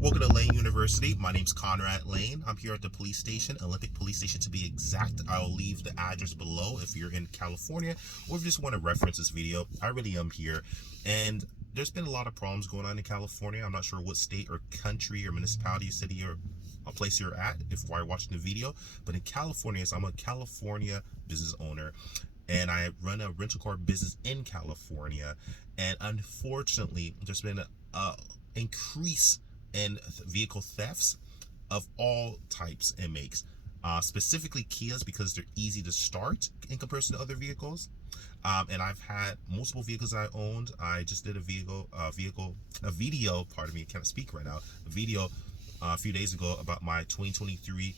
Welcome to Lane University. My name's Conrad Layn. I'm here at the police station, Olympic Police Station to be exact. I'll leave the address below if you're in California or if you just want to reference this video. I really am here. And there's been a lot of problems going on in California. I'm not sure what state or country or municipality, city or a place you're at if while you're watching the video. But in California, I'm a California business owner and I run a rental car business in California. And unfortunately, there's been a increase and vehicle thefts of all types and makes, specifically Kias because they're easy to start in comparison to other vehicles. And I've had multiple vehicles I owned. I just did a video, pardon me, I can't speak right now, a video a few days ago about my 2023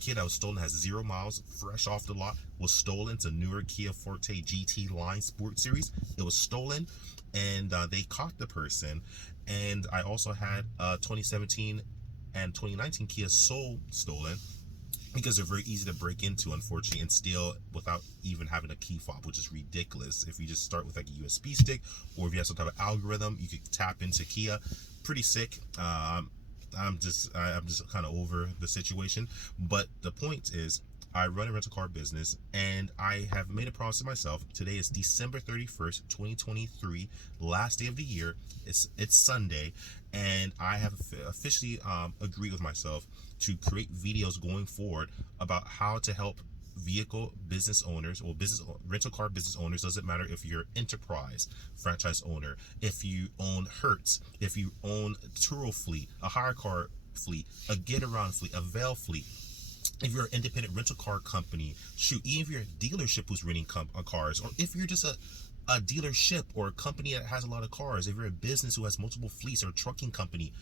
Kia that was stolen. Has 0 miles, fresh off the lot, was stolen. It's a newer Kia Forte GT line Sport Series. It was stolen and they caught the person. And I also had 2017 and 2019 Kia Soul stolen because they're very easy to break into, unfortunately, and steal without even having a key fob, which is ridiculous. If you just start with like a USB stick, or if you have some type of algorithm, you could tap into Kia. Pretty sick. I'm just kind of over the situation. But the point is, I run a rental car business and I have made a promise to myself. Today is December 31st, 2023, last day of the year. It's Sunday, and I have officially agreed with myself to create videos going forward about how to help vehicle business owners or rental car business owners. Doesn't matter if you're enterprise franchise owner, if you own Hertz, if you own Turo fleet, a hire car fleet, a get around fleet, a Vail fleet. If you're an independent rental car company, shoot, even if you're a dealership who's renting cars, or if you're just a dealership or a company that has a lot of cars, if you're a business who has multiple fleets or a trucking company,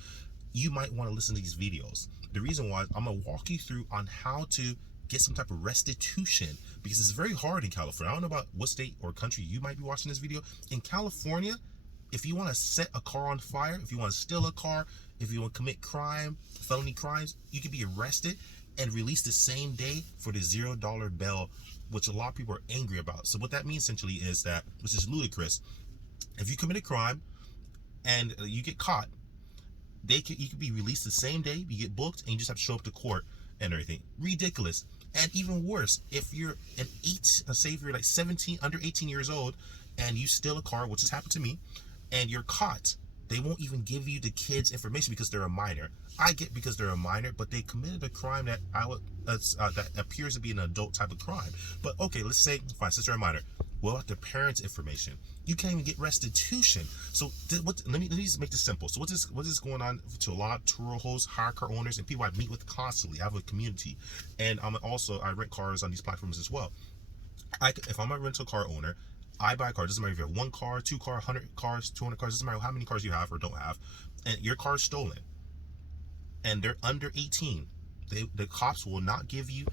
you might want to listen to these videos. The reason why I'm going to walk you through on how to get some type of restitution, because it's very hard in California. I don't know about what state or country you might be watching this video. In California, if you want to set a car on fire, if you want to steal a car, if you want to commit felony crimes, you can be arrested and released the same day for the $0 bail, which a lot of people are angry about. So what that means essentially is that, which is ludicrous, if you commit a crime and you get caught, you could be released the same day, you get booked, and you just have to show up to court and everything. Ridiculous. And even worse, if you're say if you're like 17, under 18 years old, and you steal a car, which has happened to me, and you're caught, they won't even give you the kids' information because they're a minor. I get because they're a minor, but they committed a crime that that appears to be an adult type of crime. But okay, let's say, fine, since they're a minor, what about the parents' information? You can't even get restitution. So let me just make this simple. So what is going on to a lot of Turo hosts, hire car owners, and people I meet with constantly? I have a community, and I rent cars on these platforms as well. If I'm a rental car owner, I buy a car. Doesn't matter if you have 1 car, 2 car, 100 cars, 200 cars. Doesn't matter how many cars you have or don't have, and your car is stolen, and they're under 18. The cops will not give you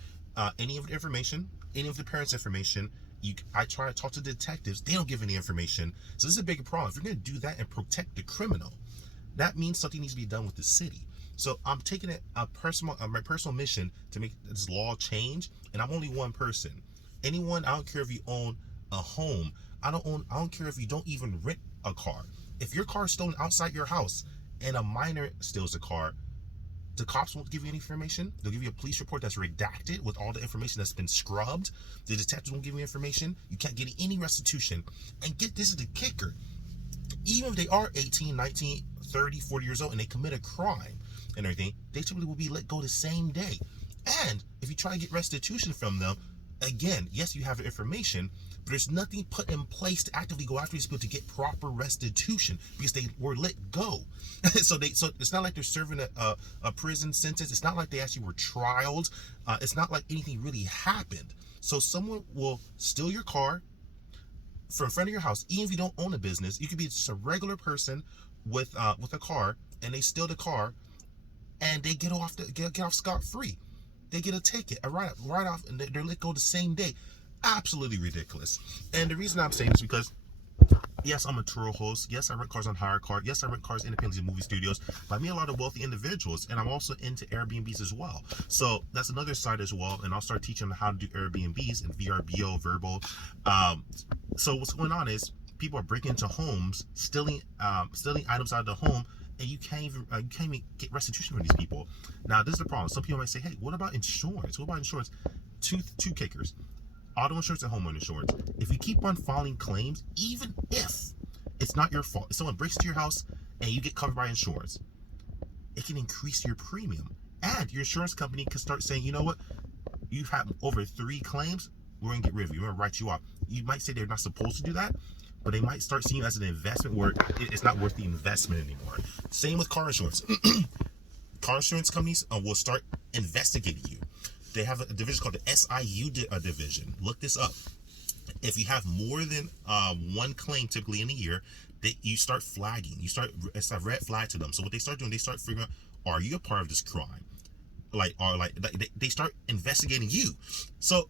any of the information, any of the parents' information. I try to talk to detectives. They don't give any information. So this is a big problem. If you're going to do that and protect the criminal, that means something needs to be done with the city. So I'm taking it my personal mission to make this law change, and I'm only one person. Anyone, I don't care if you own a home. I don't care if you don't even rent a car. If your car is stolen outside your house and a minor steals a car, the cops won't give you any information. They'll give you a police report that's redacted with all the information that's been scrubbed. The detectives won't give you information. You can't get any restitution. And this is the kicker. Even if they are 18, 19, 30, 40 years old and they commit a crime and everything, they typically will be let go the same day. And if you try to get restitution from them, again, yes, you have the information, but there's nothing put in place to actively go after these people to get proper restitution because they were let go. So it's not like they're serving a prison sentence. It's not like they actually were trialed. It's not like anything really happened. So someone will steal your car from in front of your house, even if you don't own a business. You could be just a regular person with a car, and they steal the car, and they get off scot-free. They get a ticket, a write-off, and they're let go the same day. Absolutely ridiculous. And the reason I'm saying this is because, yes, I'm a Turo host. Yes, I rent cars on hire car. Yes, I rent cars independently in movie studios. But I meet a lot of wealthy individuals, and I'm also into Airbnbs as well. So that's another side as well. And I'll start teaching them how to do Airbnbs and VRBO, Verbal. So what's going on is people are breaking into homes, stealing items out of the home, and you can't even get restitution from these people. Now, this is the problem. Some people might say, "Hey, what about insurance? What about insurance?" Two kickers: auto insurance and homeowner insurance. If you keep on filing claims, even if it's not your fault, if someone breaks into your house and you get covered by insurance, it can increase your premium, and your insurance company can start saying, "You know what? You've had over 3 claims. We're gonna get rid of you. We're gonna write you off." You might say they're not supposed to do that, but they might start seeing it as an investment where it's not worth the investment anymore. Same with car insurance. Car insurance companies will start investigating you. They have a division called the SIU division. Look this up. If you have more than one claim typically in a year, you start flagging. It's a red flag to them. So what they start doing, they start figuring out, are you a part of this crime? They start investigating you. So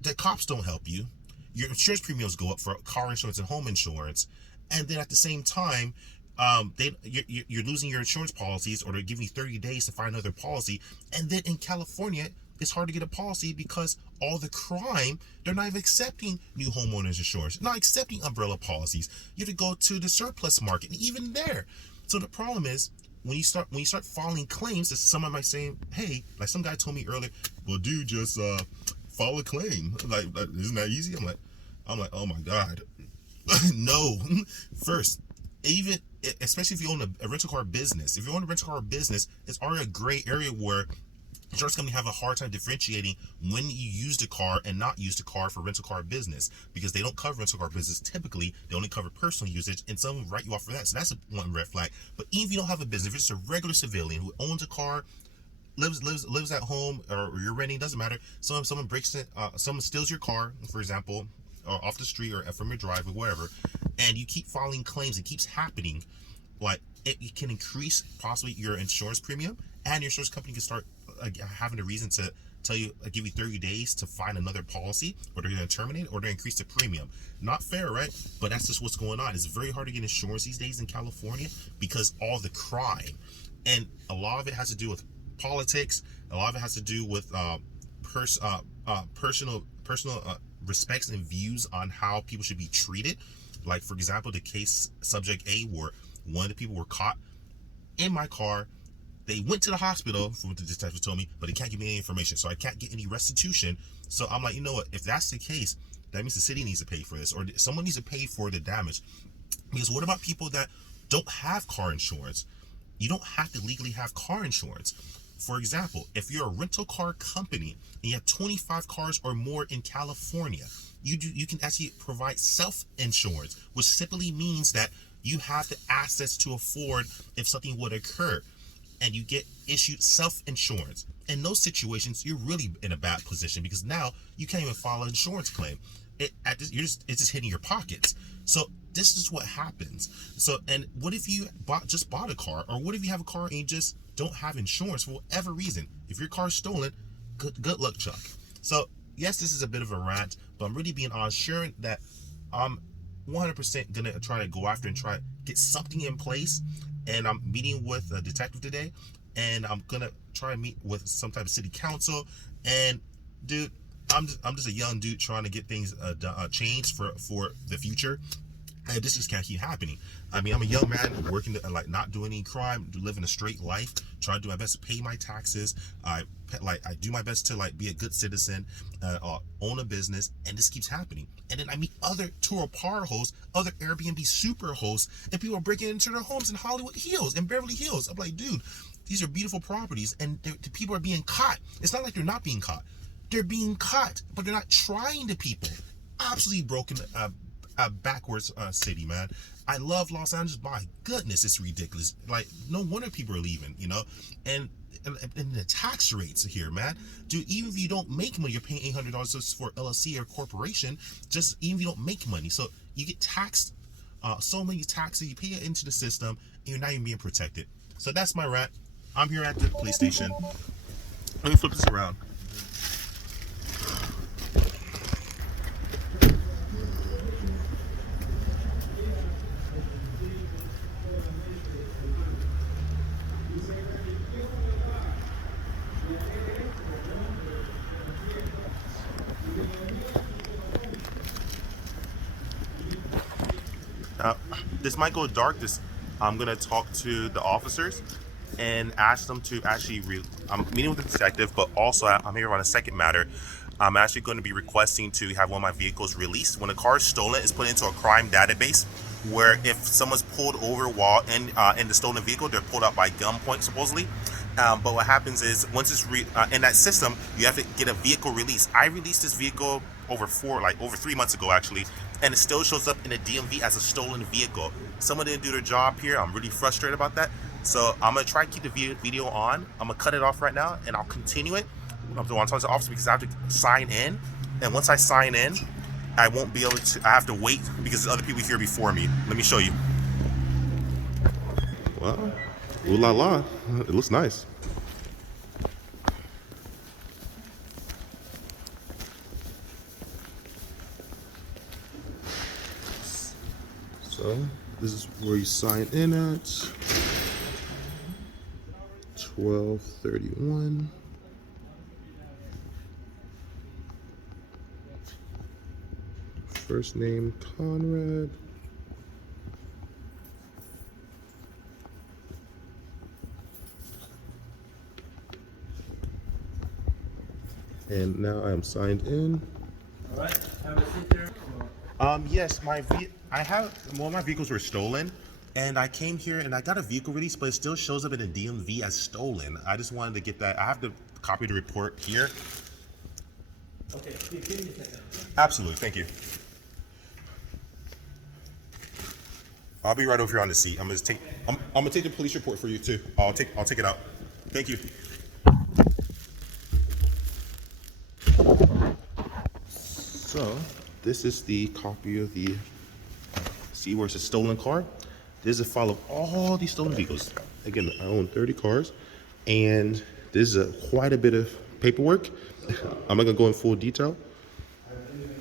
the cops don't help you. Your insurance premiums go up for car insurance and home insurance, and then at the same time, you're losing your insurance policies, or they're giving you 30 days to find another policy. And then in California, it's hard to get a policy because all the crime, they're not even accepting new homeowners insurance, not accepting umbrella policies. You have to go to the surplus market, and even there. So the problem is, when you start filing claims, someone might say, "Hey," like some guy told me earlier, "Well, dude, just file a claim. Like, isn't that easy?" I'm like, oh my God. No. First, even especially if you own a rental car business, if you own a rental car business, it's already a gray area where insurance companies have a hard time differentiating when you use the car and not use the car for rental car business, because they don't cover rental car business. Typically, they only cover personal usage, and some write you off for that. So that's one red flag. But even if you don't have a business, if you're just a regular civilian who owns a car, lives at home, or you're renting, doesn't matter. Someone breaks it, someone steals your car, for example, or off the street or from your driveway, whatever, and you keep filing claims, it keeps happening. Like, it can increase possibly your insurance premium, and your insurance company can start having a reason to tell you, give you 30 days to find another policy, or they're going to terminate it, or they increase the premium. Not fair, right? But that's just what's going on. It's very hard to get insurance these days in California because all the crime, and a lot of it has to do with politics. A lot of it has to do with personal respects and views on how people should be treated. Like, for example, the case subject A, where one of the people were caught in my car. They went to the hospital, from what the detective told me, but they can't give me any information, so I can't get any restitution. So I'm like, you know what? If that's the case, that means the city needs to pay for this, or someone needs to pay for the damage. Because what about people that don't have car insurance? You don't have to legally have car insurance. For example, if you're a rental car company and you have 25 cars or more in California, you can actually provide self-insurance, which simply means that you have the assets to afford if something would occur, and you get issued self-insurance. In those situations, you're really in a bad position, because now you can't even file an insurance claim. It's just hitting your pockets. So this is what happens. So, and what if you just bought a car, or what if you have a car and you just don't have insurance for whatever reason? If your car's stolen, good luck, Chuck. So yes, this is a bit of a rant, but I'm really being honest, sharing that I'm 100% gonna try to go after and try to get something in place. And I'm meeting with a detective today, and I'm gonna try to meet with some type of city council. And dude, I'm just a young dude trying to get things changed for the future. And this just can't keep happening. I mean, I'm a young man working, like, not doing any crime, living a straight life, trying to do my best to pay my taxes. I do my best to, like, be a good citizen, own a business, and this keeps happening. And then I meet other Turo Power hosts, other Airbnb super hosts, and people are breaking into their homes in Hollywood Hills and Beverly Hills. I'm like, dude, these are beautiful properties, and the people are being caught. It's not like they're not being caught. They're being caught, but they're not trying to people. Absolutely broken, backwards city, man. I love Los Angeles. My goodness, it's ridiculous. Like, no wonder people are leaving, you know. And the tax rates here, man. Dude, even if you don't make money, you're paying $800 for LLC or corporation. Just even if you don't make money, so you get taxed so many taxes. You pay it into the system, and you're not even being protected. So that's my rant. I'm here at the police station. Let me flip this around. This might go dark. I'm gonna talk to the officers and ask them to actually. I'm meeting with the detective, but also I'm here on a second matter. I'm actually going to be requesting to have one of my vehicles released. When a car is stolen, it's put into a crime database, where if someone's pulled over while in the stolen vehicle, they're pulled out by gunpoint supposedly. But what happens is once it's in that system, you have to get a vehicle release. I released this vehicle over 3 months ago actually, and it still shows up in the DMV as a stolen vehicle. Someone didn't do their job here. I'm really frustrated about that. So I'm gonna try to keep the video on. I'm gonna cut it off right now, and I'll continue it. I'm the one talking to the officer because I have to sign in, and once I sign in, I won't be able to. I have to wait because there's other people here before me. Let me show you. Well, ooh la la, it looks nice. So this is where you sign in at 12:31. First name Conrad. And now I am signed in. All right, have a seat there. Yes, I have one of my vehicles were stolen, and I came here and I got a vehicle release, but it still shows up in the DMV as stolen. I just wanted to get that. I have to copy the report here. Okay, give me a second. Absolutely, thank you. I'll be right over here on the seat. I'm gonna take the police report for you too. I'll take it out. Thank you. So this is the copy of the see where it's a stolen car. This is a file of all these stolen vehicles. Again, I own 30 cars, and this is quite a bit of paperwork. I'm not gonna go in full detail.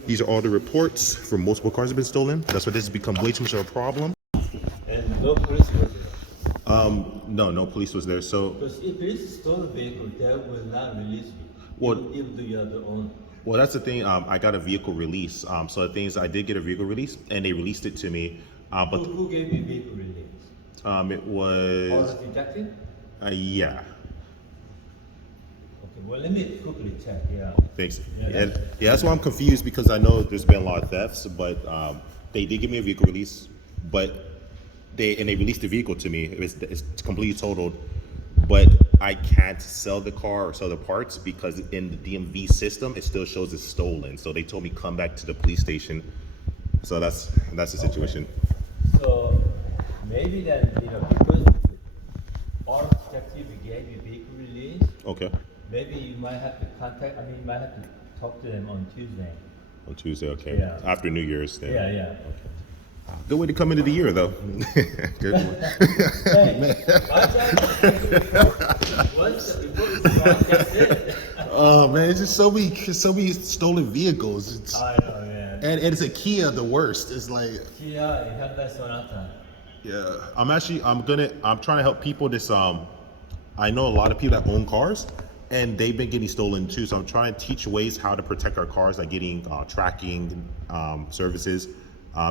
These are all the reports for multiple cars that have been stolen. That's why this has become way too much of a problem. And no police was there. No police was there. So, Because if it is a stolen vehicle, they will not release you. Well- even though you are the owner. well, that's the thing. I got a vehicle release. So the thing is, I did get a vehicle release, and they released it to me. But Who gave you vehicle release? it was Or the detective? yeah. Okay, well, let me quickly check. Yeah. Thanks. Yeah, Yeah, that's why I'm confused because I know there's been a lot of thefts, but they did give me a vehicle release, but they released the vehicle to me. It's completely totaled, but I can't sell the car or sell the parts because in the DMV system it still shows it's stolen. So they told me come back to the police station. So that's the situation. So maybe then, because our detective gave you vehicle release, Okay. maybe you might have to you might have to talk to them on Tuesday. On Tuesday, okay. Yeah. After New Year's. Then. Yeah. Good way to come into the year, though. Good one. Hey, once the report is gone, that's it. Oh man, it's just so many stolen vehicles. I know, man. And it's a Kia, the worst. It's like, Kia and Hyundai Sonata. yeah. I'm trying to help people. I know a lot of people that own cars, and they've been getting stolen too. So I'm trying to teach ways how to protect our cars, like getting tracking services.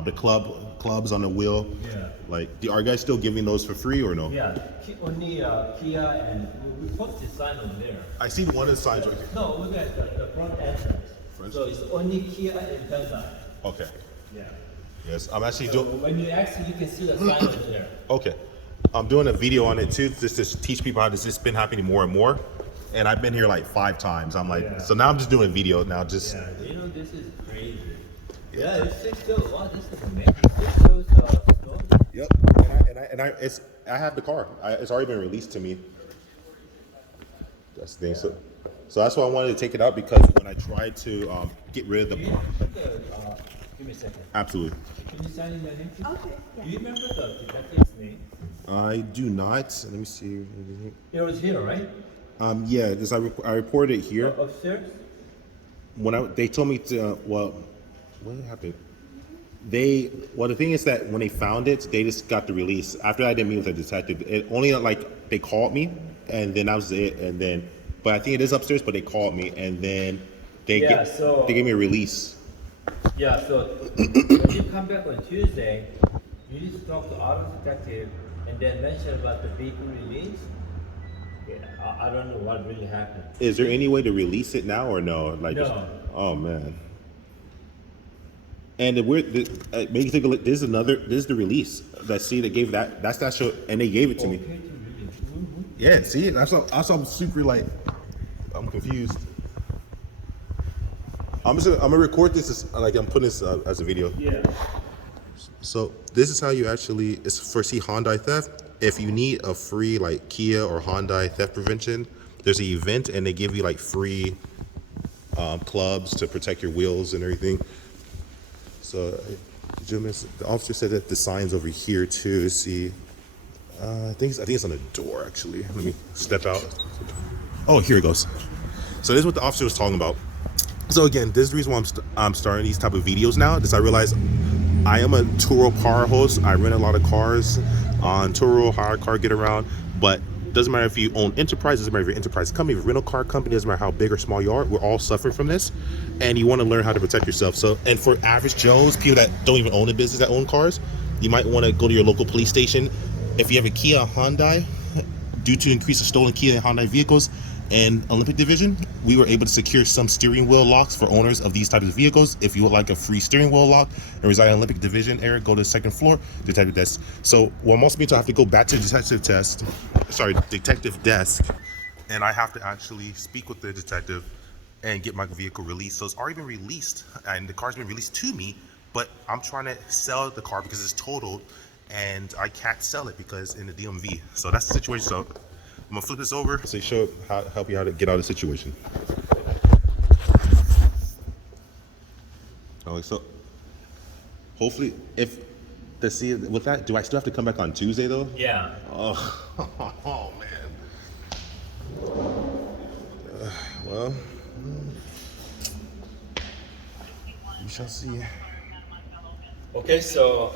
The clubs on the wheel. Yeah. Like, are you guys still giving those for free or no? Yeah, only Kia and we put the sign over there. I see one of the signs right here. No, look at the front entrance. So it's only Kia and Hyundai. Okay. Yeah. Yes, I'm actually So doing. when you exit, you can see the sign over there. Okay. I'm doing a video on it too, just to teach people how this has been happening more and more. And I've been here like 5 times. I'm like, Yeah. so now I'm just doing a video now. Just Yeah, this is crazy. Yeah, it's Sixt. Wow, this is amazing. Sixt. Yep. I have the car. It's already been released to me. That's the thing. So that's why I wanted to take it out because when I tried to get rid of the. Give me a second. Absolutely. Can you sign in your name, please? Okay. Yeah. Do you remember the detective's name? I do not. Let me see. It was here, right? Yeah, because I reported it here. Upstairs? They told me to what happened? The thing is that when they found it, they just got the release. After I didn't meet with a detective, it only like they called me, and then that was it. And then, but I think it is upstairs. But they called me, and then they gave me a release. Yeah. So when you come back on Tuesday, you need to talk to our detective And then mention about the vehicle release. Yeah, I don't know what really happened. Is there any way to release it now or no? Like, No. just, oh man. And the weird, make you take a look. This is the release. That see, they gave that's that show, and they gave it to me. Okay to release. Mm-hmm. Yeah, see, that's why I'm super like, I'm confused. I'm gonna record this as, like I'm putting this as a video. Yeah. So this is how you actually, it's for Hyundai theft. If you need a free like Kia or Hyundai theft prevention, there's an event and they give you like free clubs to protect your wheels and everything. So the officer said that the sign's over here too. See, I think it's on the door actually. Let me step out. Oh, here it goes. So this is what the officer was talking about. So again, this is the reason why I'm starting these type of videos now, because I realize I am a Turo car host. I rent a lot of cars on Turo, hire a car, get around. But doesn't matter if you own enterprise, doesn't matter if you're an enterprise company, if you're a rental car company, doesn't matter how big or small you are, we're all suffering from this. And you want to learn how to protect yourself. So, and for average Joes, people that don't even own a business that own cars, you might want to go to your local police station. If you have a Kia or Hyundai, due to increase of stolen Kia and Hyundai vehicles and Olympic Division, we were able to secure some steering wheel locks for owners of these types of vehicles. If you would like a free steering wheel lock and reside in Olympic Division area, go to the second floor, detective desk. So what most people have to go back to the detective desk, and I have to actually speak with the detective and get my vehicle released. So it's already been released and the car's been released to me, but I'm trying to sell the car because it's totaled and I can't sell it because in the DMV. So that's the situation. So I'm gonna flip this over so help you how to get out of the situation. Okay, so hopefully with that, do I still have to come back on Tuesday though? Yeah. Oh man. Well, we shall see. Okay, so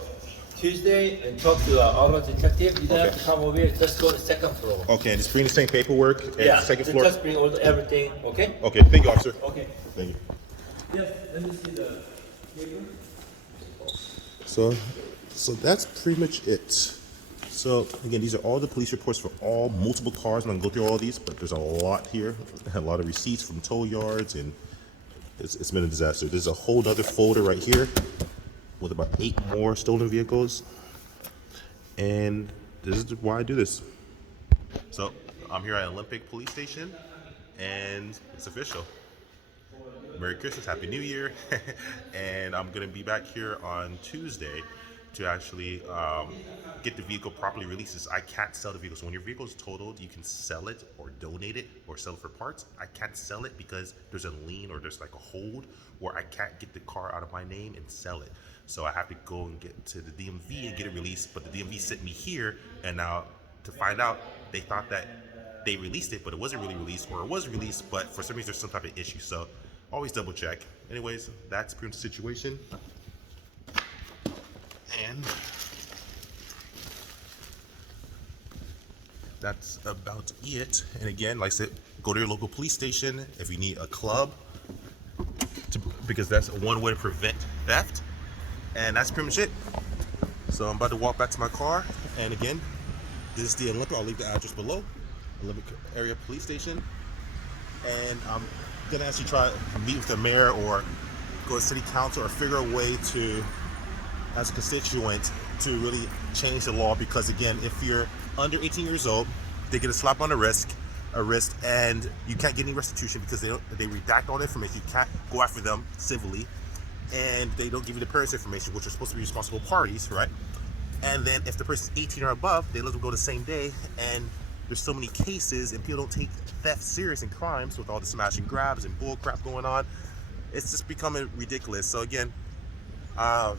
Tuesday and talk to our auto detective. You don't have to come over here. Just go to the second floor. Okay, and just bring the same paperwork at the second floor. Just bring everything. Okay. Okay, thank you, officer. Okay. Thank you. Yes. Let me see the paper. So that's pretty much it. So again, these are all the police reports for all multiple cars. I'm gonna go through all these, but there's a lot here, a lot of receipts from tow yards, and it's been a disaster. There's a whole other folder right here with about 8 more stolen vehicles, and this is why I do this. So I'm here at Olympic Police Station, and it's official. Merry Christmas, Happy New Year, and I'm gonna be back here on Tuesday to actually get the vehicle properly released. I can't sell the vehicle. So when your vehicle is totaled, you can sell it or donate it or sell it for parts. I can't sell it because there's a lien or there's like a hold where I can't get the car out of my name and sell it. So I have to go and get to the DMV and get it released. But the DMV sent me here, and now to find out, they thought that they released it, but it wasn't really released, or it was released, but for some reason there's some type of issue. So always double check. Anyways, that's pretty much the situation. And that's about it. And again, like I said, go to your local police station if you need a club, because that's one way to prevent theft. And that's pretty much it. So I'm about to walk back to my car. And again, this is the Olympic. I'll leave the address below. Olympic Area Police Station. And I'm gonna actually try to meet with the mayor or go to city council or figure a way to, as a constituent, to really change the law. Because again, if you're under 18 years old, they get a slap on the wrist, and you can't get any restitution because they redact all the information. You can't go after them civilly, and they don't give you the parents' information, which are supposed to be responsible parties, right? And then if the person's 18 or above, they let them go the same day. And there's so many cases, and people don't take theft serious and crimes with all the smash and grabs and bull crap going on. It's just becoming ridiculous. So again, I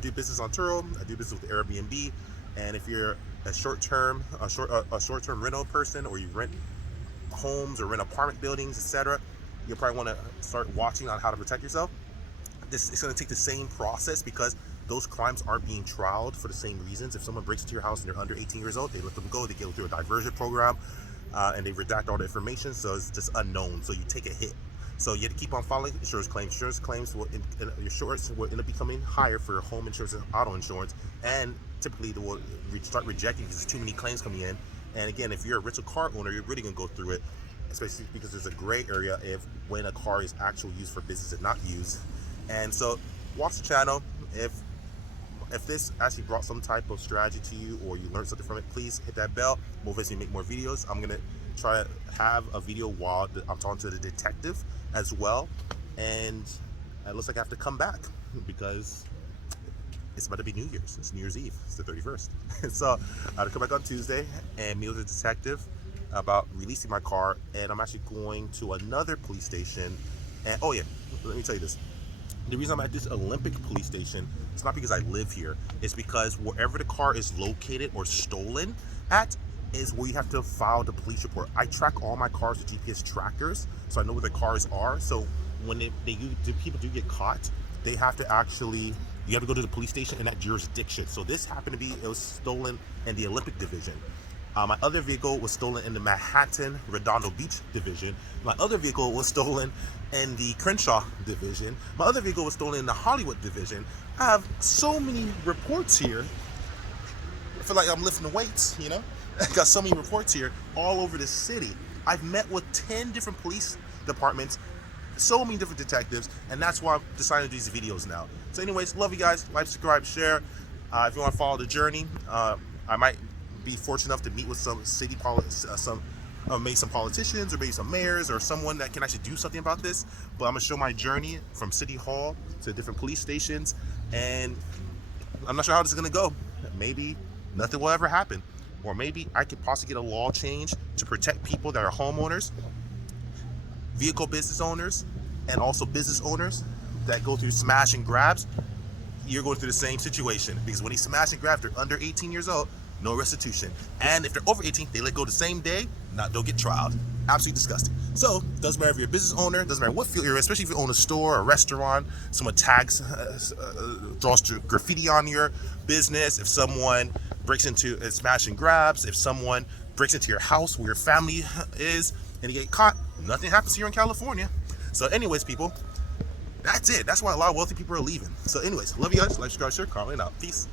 do business on Turo. I do business with Airbnb, and if you're a short-term rental person, or you rent homes or rent apartment buildings, etc., you'll probably want to start watching on how to protect yourself. It's going to take the same process because those crimes are being trialed for the same reasons. If someone breaks into your house and they're under 18 years old, they let them go. They go through a diversion program, and they redact all the information, so it's just unknown. So you take a hit. So you have to keep on following insurance claims. Insurance claims your insurance will end up becoming higher for your home insurance and auto insurance, and typically they will start rejecting because there's too many claims coming in. And again, if you're a rental car owner, you're really gonna go through it, especially because there's a gray area if when a car is actually used for business and not used. And so watch the channel. If this actually brought some type of strategy to you or you learned something from it, please hit that bell. Motivates me to make more videos. I'm gonna try to have a video while I'm talking to the detective as well. And it looks like I have to come back because it's about to be New Year's. It's New Year's Eve. It's the 31st. So I have to come back on Tuesday and meet with the detective about releasing my car. And I'm actually going to another police station. And oh yeah, let me tell you this. The reason I'm at this Olympic police station, it's not because I live here. It's because wherever the car is located or stolen at is where you have to file the police report. I track all my cars with GPS trackers, so I know where the cars are. So when people do get caught, they have to actually, you have to go to the police station in that jurisdiction. So this happened to be, it was stolen in the Olympic division. My other vehicle was stolen in the Manhattan Redondo Beach division. My other vehicle was stolen in the Crenshaw division. My other vehicle was stolen in the Hollywood division. I have so many reports here. I feel like I'm lifting weights, you know? I got so many reports here all over the city. I've met with 10 different police departments, so many different detectives, and that's why I'm deciding to do these videos now. So anyways, love you guys. Like, subscribe, share. If you want to follow the journey, I might be fortunate enough to meet with some city maybe some politicians or maybe some mayors or someone that can actually do something about this. But I'm gonna show my journey from City Hall to different police stations, and I'm not sure how this is gonna go. Maybe nothing will ever happen, or maybe I could possibly get a law change to protect people that are homeowners, vehicle business owners, and also business owners that go through smash and grabs. You're going through the same situation because when they smash and grab, they're under 18 years old. No restitution. And if they're over 18, they let go the same day, don't get trialed. Absolutely disgusting. So, doesn't matter if you're a business owner, doesn't matter what field you're in, especially if you own a store, a restaurant, someone tags, draws graffiti on your business, if someone breaks into smash and grabs, if someone breaks into your house where your family is, and you get caught, nothing happens here in California. So anyways, people, that's it. That's why a lot of wealthy people are leaving. So anyways, love you guys. Like, subscribe, share, comment, and out. Peace.